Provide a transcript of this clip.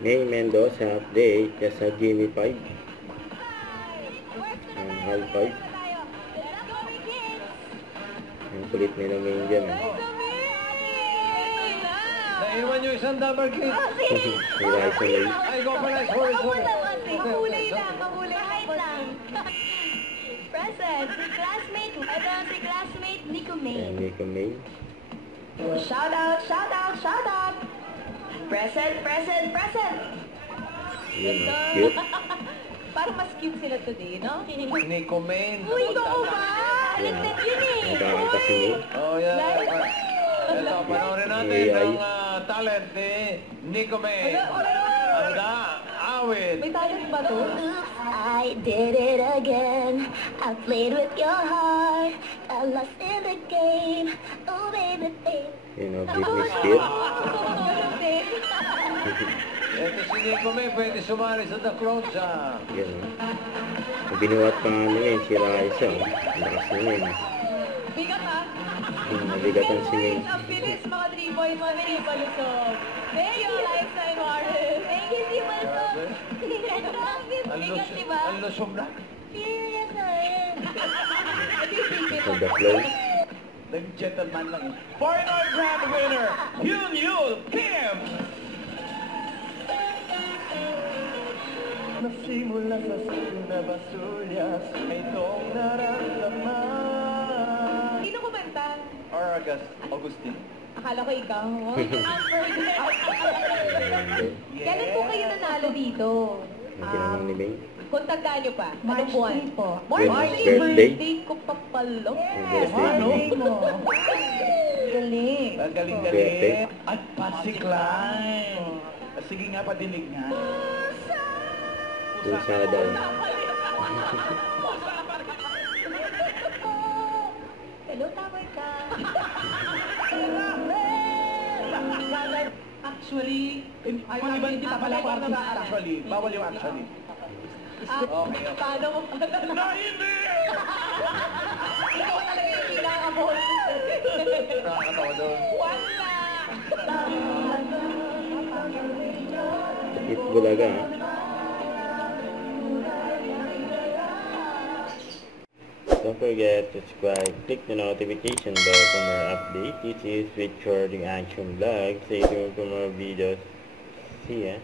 May Mendoza update sa Jimmy 5. High 5. Ang kulit nila ngayon dyan. Naiwan nyo isang double kick. Wala isang lay. Ay, go pala. Sorry. Mahulay lang. Kahit lang. Present. Si classmate. Ito si classmate Nico May. Nico May. Shout out. Present. Yun, cute. Parang mas cute sila today, no? Nico May. Uy, oo ba? Aligtad yun eh. Nagkakanta si May. Oh, yeah. Ito, panoorin natin ang talent ni Nico May. Ano na? Awit. May talent ba to? I did it again. I played with your heart. I lost in the game. Oh, baby, baby. You know, Britney Spears. Ito si Nico May, pwede sumali sa The Clones, Yan. Binuhat pa nga nila yun, si Raisa. Lakas nila yun. Bigat ha? Nabigatan si May. Ang bilis mga 3 points, mga bilis palusog. Thank you, lifetime artist. Thank you, si Palusog. Bigat, diba? Ang lusog na. Serious na rin. For the flow. Nag-gentleman lang. Final grand winner, Hyun Yul Kim! Nasimula sa sino na basurya sa itong naramdaman. Sino kumanta? Augustine. Akala ko ikaw. Kailan po kayo nanalo dito? Ang tinanong ni May. Kung tandaan nyo pa, anong buwan? po. March birthday. Birthday ko pa pala. Birthday mo. Galing. Galing. At pasiklay. Sige nga, padinig nga. Pusa daw. Hello, tawag ka. Actually, hindi pa pala ako actually. Bawal yung actually. Okay. Paano mo pa? Na hindi! Ikaw talaga yung pinaka-boss. Nakakatawa doon. Wala! It Bulaga. Don't forget to subscribe, click the notification bell for more updates. This is Richard Action Vlog. Stay tuned for more videos. See ya.